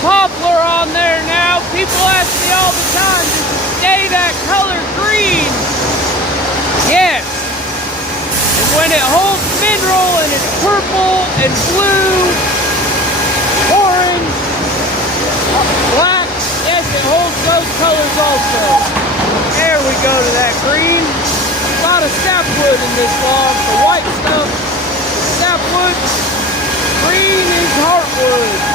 poplar on there now. People ask me all the time, does it stay that color green? Yes. And when it holds mineral and it's purple and blue, orange, black, yes, it holds those colors also. There we go to that green. A lot of sapwood in this log. The white stuff, sapwood. Green is heartwood.